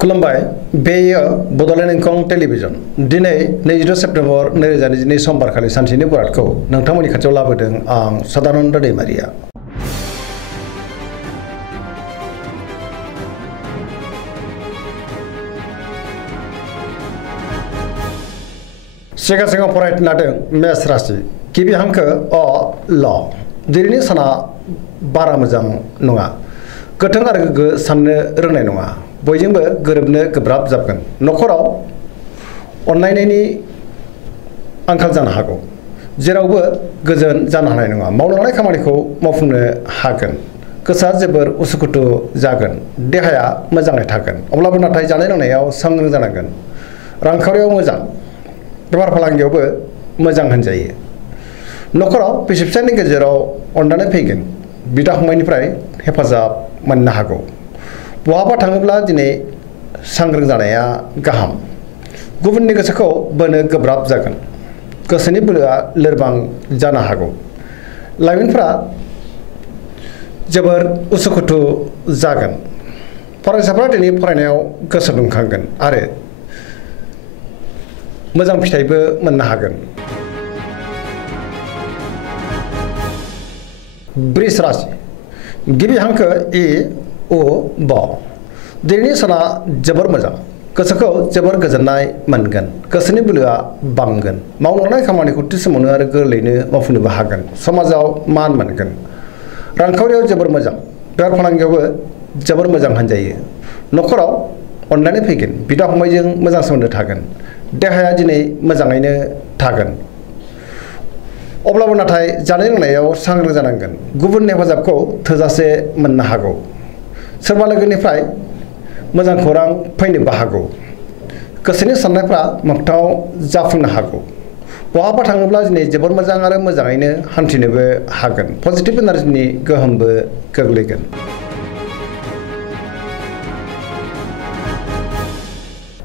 खुलुमबाय बेयो बड'लेण्ड इंखं टेलिभिजन दिनै 22 सेप्तेम्बर 2022 समबारखालि सानसेनि बरादखौ नोंथांमोननि खाथियाव लाबोदों आं सदानन्द दैमारिया। सिगां सिगां फरायनो लादों मेष राशि गिबि हांखो अ ल दिनैनि साना बारा मोजां नङा, गोथों आरो गोग्गो साननो रोंनाय नङा, बयजोंबो गोरोबनो गोब्राब जागोन, नखराव अनलायनायनि आंखाल जानो हागौ, जेरावबो गोजोन जानो हानाय नङा, मावलांनाय खामानिखौ मावफुंनो हागोन, गोसोआ जोबोर उसुखुथु जागोन, देहाया मोजाङै थागोन, अब्लाबो नाथाय जानाय लोंनायाव सांग्रां जानांगोन, रांखावरियाव मोजां, बेफार फालांगियावबो मोजां होनजायो, नखराव बिसि फिसायनि गेजेराव अनलायनाय फैगोन, बिदा फंबायनिफ्राय हेफाजाब मोननो हागौ, बहाबा थाङोब्ला दिनै सांग्रां जानाया गाहाम, गुबुननि गोसोखौ बोनो गोब्राब जागोन, गोसोनि बोलोआ लोरबां जानो हागौ, लाइमोनफ्रा जोबोर उसुखुथु जागोन, फरायसाफ्रा दिनै फरायनायाव गोसो दुंखांगोन आरो मोजां फिथाइबो मोननो हागोन। वृष राशि गिबि हांखो इ उ ब दिनैनि साना जोबोर मोजां, गोसोखौ जोबोर गोजोननाय मोनगोन, गोसोनि बोलोआ बांगोन, मावलांनाय खामानिखौ थि समावनो आरो गोरलैयैनो मावफुंनोबो हागोन, समाजाव मान मोनगोन, रांखावरियाव जोबोर मोजां, बेफार फालांगियावबो जोबोर मोजां होनजायो, नखराव अनलायनाय फैगोन, बिदा फंबायजों मोजां सोमोन्दो थागोन, देहाया दिनै मोजाङैनो थागोन, अब्लाबो नाथाय जानाय लोंनायाव सांग्रां जानांगोन, गुबुननि हेफाजाबखौ थोजासे मोननो हागौ, सोरबा लोगोनिफ्राय मोजां खौरां फैनोबो हागौ, गोसोनि साननायफ्रा मोगथाङाव जाफुंनो हागौ, बहाबा थाङोब्ला दिनै जोबोर मोजां आरो मोजाङैनो हान्थिनोबो हागोन, पजिटिभ एनार्जिनि गोहोमबो गोग्लैगोन।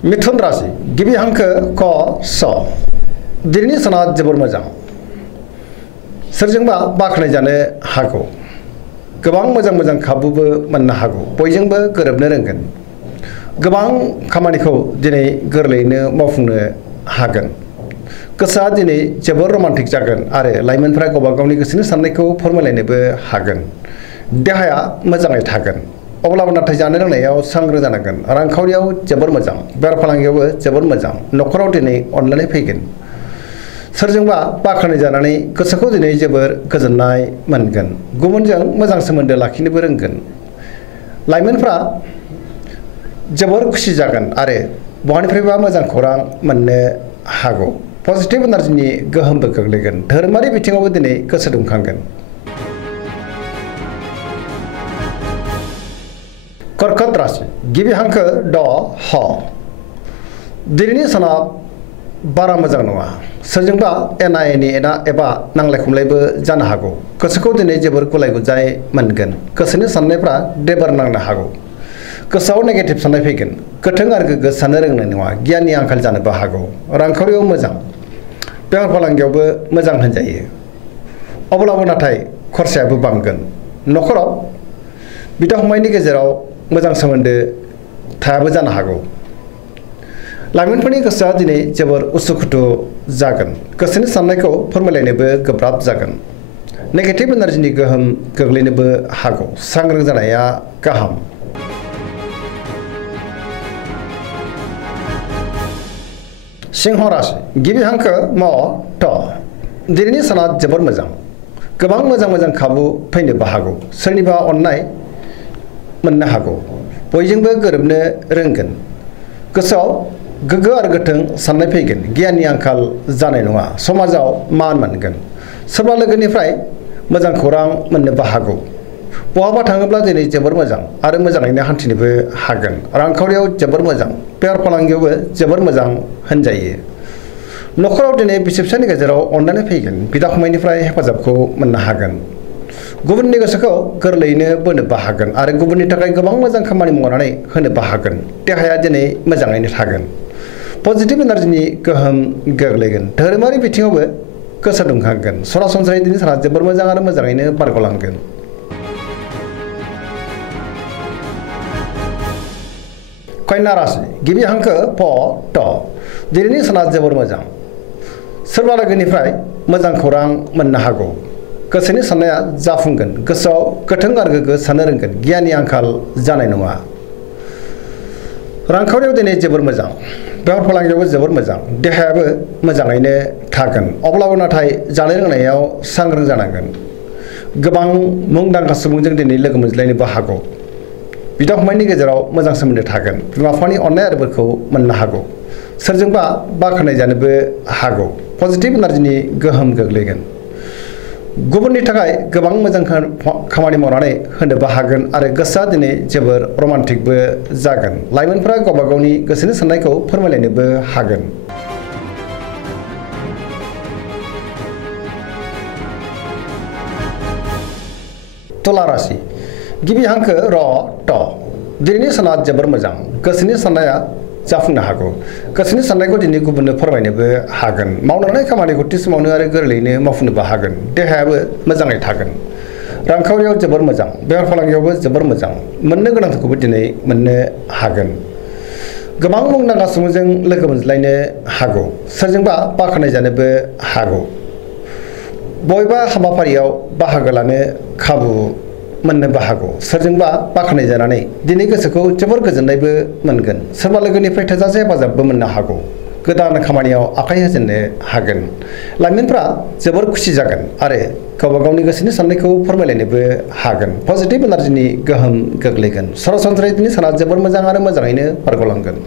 मिथुन राशि गिबि हांखो क स दिनैनि साना जोबोर मोजां, सोरजोंबा बाख्नाय जानो हागौ, गोबां मोजां मोजां खाबुबो मोननो हागौ, बयजोंबो गोरोबनो रोंगोन, गोबां खामानिखौ दिनै गोरलैयैनो मावफुंनो हागोन, गोसोआ दिनै जोबोर रमान्टिक जागोन आरो लाइमोनफ्रा गावबा गावनि गोसोनि साननायखौ फोरमायलायनोबो हागोन, देहाया मोजाङै थागोन, अब्लाबो नाथाय जानाय लोंनायाव सांग्रां जानांगोन, रांखावरियाव जोबोर मोजां, बेफार फालांगियावबो जोबोर मोजां, नखराव दिनै अनलायनाय फैगोन, सोरजोंबा बाख्नाय जानानै गोसोखौ दिनै जोबोर गोजोननाय मोनगोन, गुबुनजों मोजां सोमोन्दो लाखिनोबो रोंगोन, लाइमोनफ्रा जोबोर खुसि जागोन आरो बहानिफ्रायबा मोजां खौरां मोननो हागौ, पजिटिभ एनार्जिनि गोहोमबो गोग्लैगोन, धोरोमारि बिथिङावबो दिनै गोसो दुंखांगोन। कर्कट राशि गिबि हांखो ड ह दिनैनि साना बारा मोजां नङा, सोरजोंबा एना एनि एबा नांलाय खमलायबो जानो हागौ, गोसोखौ दिनै जोबोर गुलाय गुजाय मोनगोन, गोसोनि साननायफ्रा देबार नांनो हागौ, गोसोआव नेगेटिभ साननाय फैगोन, गोथों आरो गोग्गो साननो रोंनाय नङा, गियाननि आंखाल जानोबो हागौ, रांखावरियाव मोजां, बेफार फालांगियावबो मोजां होनजायो, अब्लाबो नाथाय खरसायाबो बांगोन, नखराव बिदा फंबायनि गेजेराव मोजां सोमोन्दो थायाबो जानो हागौ, लाइमोनफोरनि गोसोआ दिनै जोबोर उसुखुथु जागोन, गोसोनि साननायखौ फोरमायलायनोबो गोब्राब जागोन, नेगेटिभ एनार्जिनि गोहोम गोग्लैनोबो हागौ, सांग्रां जानाया गाहाम। सिंह राशि गिबि हांखो म थ दिनैनि साना जोबोर मोजां, गोबां मोजां मोजां खाबु फैनोबो हागौ, सोरनिबा अननाय मोननो हागौ, बयजोंबो गोरोबनो रोंगोन, गोसोआव गोग्गो आरो गोथों साननाय फैगोन, गियाननि आंखाल जानाय नङा, समाजाव मान मोनगोन, सोरबा लोगोनिफ्राय मोजां खौरां मोननोबो हागौ, बहाबा थाङोब्ला दिनै जोबोर मोजां आरो मोजाङैनो हान्थिनोबो हागोन, रांखावरियाव जोबोर मोजां, बेफार फालांगियावबो जोबोर मोजां होनजायो, नखराव दिनै बिसि फिसायनि गेजेराव अनलायनाय फैगोन, बिदा फंबायनिफ्राय हेफाजाबखौ मोननो हागोन, गुबुननि गोसोखौ गोरलैयैनो बोनोबो हागोन आरो गुबुननि थाखाय गोबां मोजां खामानि मावनानै होनोबो हागोन, देहाया दिनै मोजाङैनो थागोन, पजिटिभ एनार्जिनि गोहोम गोग्लैगोन, धोरोमारि बिथिङावबो गोसो दुंखांगोन, सरासनस्रायै दिनै साना जोबोर मोजां आरो मोजाङैनो बारग'लांगोन। कन्या राशि गिबि हांखो प ट दिनैनि साना जोबोर मोजां सोरबा लोगोनिफ्राय मोजां खौरां मोननो हागौ गोसोनि साननाया जाफुंगोन गोसोआव गोथों आरो गोग्गो साननो रोंगोन गियाननि आंखाल जानाय नङा रांखावरियाव दिनै जोबोर मोजां बेफार फालांगियावबो जोबोर मोजां देहायाबो मोजाङैनो थागोन अब्लाबो नाथाय जानाय लोंनायाव सांग्रां जानांगोन गोबां मुंदांखा सुबुंजों दिनै लोगो मोनज्लायनोबो हागौ बिदा फंबायनि गेजेराव मोजां सोमोन्दो थागोन बिमा बिफानि अननाय आरो बोरखौ मोननो हागौ सोरजोंबा बाख्नाय जानोबो हागौ पजिटिभ एनार्जिनि गोहोम गोग्लैगोन गुबुननि थाखाय गोबां मोजां खामानि मावनानै होनोबो हागोन आरो गोसोआ दिनै जोबोर रमान्टिकबो जागोन लाइमोनफोरा गावबा गावनि गोसोनि साननायखौ फोरमायलायनोबो हागोन तुला राशि गिबि हांखो र ट दिनैनि साना जोबोर मोजां गोसोनि साननाया जाफुंनो हागौ गोसोनि साननायखौ दिनै गुबुननो फोरमायनोबो हागोन मावनो लानाय खामानिखौ थि समावनो आरो गोरलैयैनो मावफुंनोबो हागोन देहायाबो मोजाङै थागोन रांखावरियाव जोबोर मोजां बेफार फालांगियावबो जोबोर मोजां मोननो गोनांखौबो दिनै मोननो हागोन गोबां मुंदांखा सुबुंजों लोगो मोनज्लायनो हागौ सोरजोंबा बाख्नाय जानोबो हागौ बबेबा हाबाफारियाव बाहागो लानो खाबु मोननोबो हागौ सोरजोंबा बाख्नाय जानानै दिनै गोसोखौ जोबोर गोजोननायबो मोनगोन सोरबा लोगोनिफ्राय थोजासे हेफाजाबबो मोननो हागौ गोदान खामानियाव आखाइ होजेननो हागोन लाइमोनफ्रा जोबोर खुसि जागोन आरो गावबा गावनि गोसोनि साननायखौ फोरमायलायनोबो हागोन पजिटिभ एनार्जिनि गोहोम गोग्लैगोन सरासनस्रायै दिनै साना जोबोर मोजां आरो मोजाङैनो बारग'लांगोन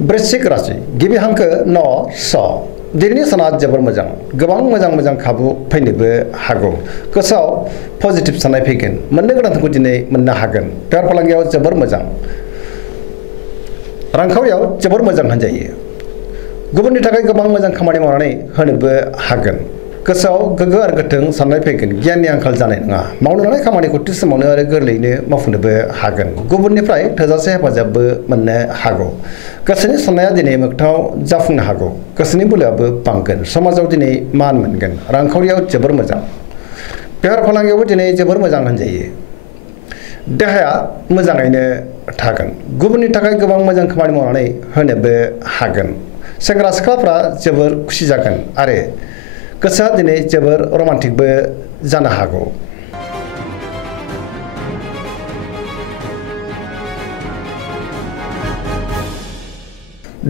वृश्चिक राशि गिबि हांखो न स दिनैनि साना जोबोर मोजां गोबां मोजां खाबु फैनोबो हागौ गोसोआव पजिटिभ साननाय फैगोन मोननो गोनांखौ दिनै मोननो हागोन बेफार फालांगियाव जोबोर मोजां रांखावरियाव जोबोर मोजां होनजायो गुबुननि थाखाय गोबां मोजां खामानि मावनानै होनोबो हागोन गोसोआव गोग्गो आरो गोथों साननाय फैगोन गियाननि आंखाल जानाय नङा मावनो लानाय खामानिखौ थि समावनो आरो गोरलैयैनो मावफुंनोबो हागोन गुबुननिफ्राय थोजासे हेफाजाबबो मोननो हागौ गोसोनि साननाया दिनै मोगथाङाव जाफुंनो हागौ गोसोनि बोलोआबो बांगोन समाजाव दिनै मान मोनगोन रांखावरियाव जोबोर मोजां बेफार फालांगियावबो दिनै जोबोर मोजां होनजायो देहाया मोजाङैनो थागोन गुबुननि थाखाय गोबां मोजां खामानि मावनानै होनोबो हागोन सेंग्रा सिख्लाफ्रा जोबोर खुसि जागोन आरो गोसोआ दिनै जोबोर रमान्टिकबो जानो हागौ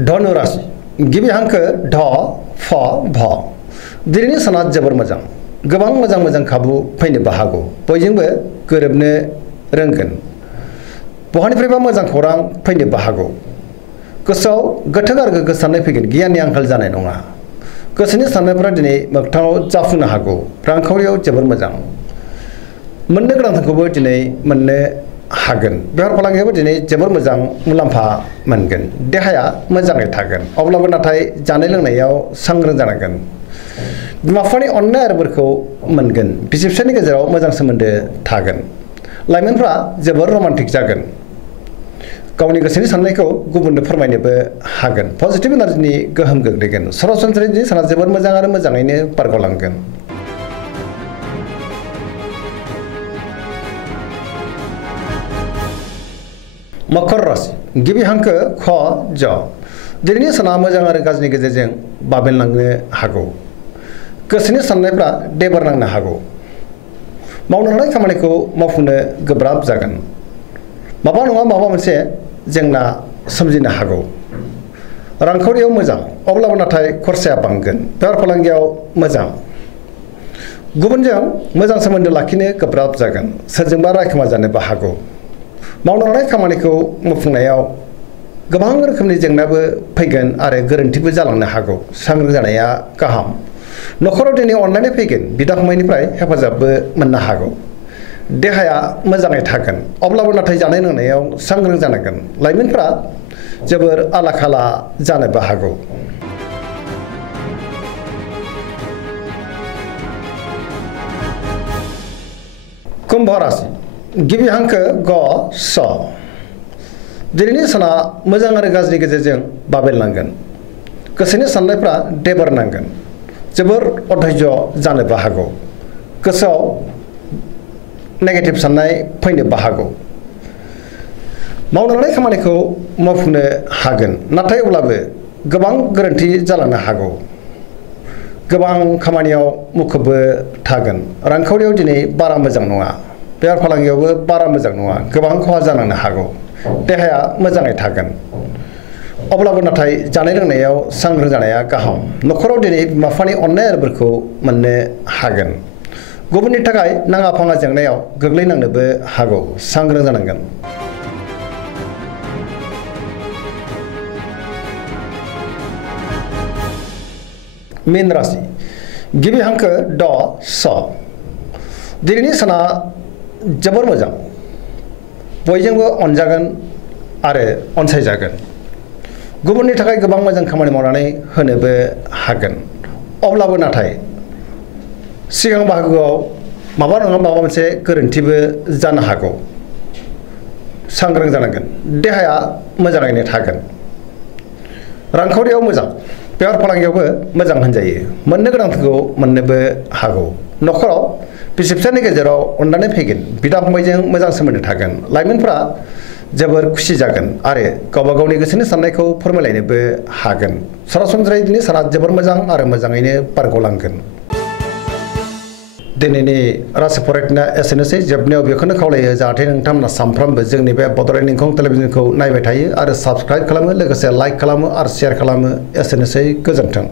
धनु राशि गिबि हांखो ढ फ भ दिनैनि साना जोबोर मोजां गोबां मोजां खाबु फैनोबो हागौ बयजोंबो गोरोबनो रोंगोन बहानिफ्रायबा मोजां खौरां फैनोबो हागौ गोसोआव गोथों आरो गोग्गो साननाय फैगोन गियाननि आंखाल जानाय नङा गोसोनि साननायफोरा दिनै मोगथाङाव जाफुंनो हागौ रांखावरियाव जोबोर मोजां मोननो गोनांखौबो दिनै मोननो हागोन बेफार फालांगियावबो दिनै जोबोर मोजां मुलाम्फा मोनगोन देहाया मोजाङै थागोन अब्लाबो नाथाय जानाय लोंनायाव सांग्रां जानांगोन बिमा बिफानि अननाय आरो बोरखौ मोनगोन बिसि फिसायनि गेजेराव मोजां सोमोन्दो थागोन लाइमोनफ्रा जोबोर रमान्टिक जागोन गावनि गोसोनि साननायखौ गुबुननो फोरमायनोबो हागोन पजिटिभ एनार्जिनि गोहोम गोग्लैगोन सरासनस्रायै दिनै साना जोबोर मोजां आरो मोजाङैनो बारग'लांगोन मकर राशि गिबि हांखो ख ज दिनैनि साना मोजां आरो गाज्रिनि गेजेरजों बाबेनलांनो हागौ गोसोनि साननायफ्रा देबार नांनो हागौ मावनो लानाय खामानिखौ मावफुंनो गोब्राब जागोन माबा नङा माबा मोनसे जेंना सोमजिनो हागौ रांखावरियाव मोजां अब्लाबो नाथाय खरसाया बांगोन बेफार फालांगियाव मोजां गुबुनजों मोजां सोमोन्दो लाखिनो गोब्राब जागोन सोरजोंबा रायखोमा जानोबो हागौ मावनो लानाय खामानिखौ मावफुंनायाव गोबां रोखोमनि जेंनाबो फैगोन आरो गोरोन्थिबो जालांनो हागौ सांग्रां जानाया गाहाम न'खराव दिनै अननानै फैगोन बिदा फंबायनिफ्राय हेफाजाबबो मोननो हागौ देहाया मोजाङै थागोन अब्लाबो नाथाय जानाय लोंनायाव सांग्रां जानांगोन लाइमोनफ्रा जोबोर आला खाला जानोबो हागौ कुम्भ राशि गिबि हांखो ग स दिनैनि साना मोजां आरो गाज्रिनि गेजेरजों बाबेनलांगोन गोसोनि साननायफ्रा देबार नांगोन जोबोर अधैर्य जानोबो हागौ गोसोआव नेगेटिभ साननाय फैनोबो हागौ मावनो लानाय खामानिखौ मावफुंनो हागोन नाथाय अब्लाबो गोबां गोरोन्थि जालांनो हागौ गोबां खामानियाव मुखुबबो थागोन रांखावरियाव दिनै बारा मोजां नङा बेफार फालांगियावबो बारा मोजां नङा गोबां खहा जानांनो हागौ देहाया मोजाङै थागोन अब्लाबो नाथाय जानाय लोंनायाव सांग्रां जानाया गाहाम न'खराव दिनै बिमा बिफानि अननाय आरो बोरखौ मोननो हागोन गुबुननि थाखाय नाङा फाङा जेंनायाव गोग्लैनांनोबो हागौ सांग्रां जानांगोन मीन राशि गिबि हांखो ड स दिनैनि साना जोबोर मोजां बयजोंबो अनजागोन आरो अनसायजागोन गुबुननि थाखाय गोबां मोजां खामानि मावनानै होनोबो हागोन अब्लाबो नाथाय सिगां बाहागोआव माबा नङा माबा मोनसे गोरोन्थिबो जानो हागौ सांग्रां जानांगोन देहाया मोजाङैनो थागोन रांखावरियाव मोजां बेफार फालांगियावबो मोजां होनजायो मोननो गोनांखौ मोननोबो हागौ न'खराव बिसि फिसायनि गेजेराव अननानै फैगोन बिदा फंबायजों मोजां सोमोन्दो थागोन लाइमोनफ्रा जोबोर खुसि जागोन आरो गावबा गावनि गोसोनि साननायखौ फोरमायलायनोबो हागोन सरासनस्रायै दिनै साना जोबोर मोजां आरो मोजाङैनो बारग'लांगोन दिनैनि राशि फरायनाया एसेनोसै जोबनायाव बेखौनो खावलायो जाहाथे नोंथांमोना सानफ्रोमबो जोंनि बे बड'लेण्ड इंखं टेलिभिजनखौ नायबाय थायो आरो साबस्क्राइब खालामो लोगोसे लाइक खालामो आरो शेयार खालामो एसेनोसै गोजोन्थों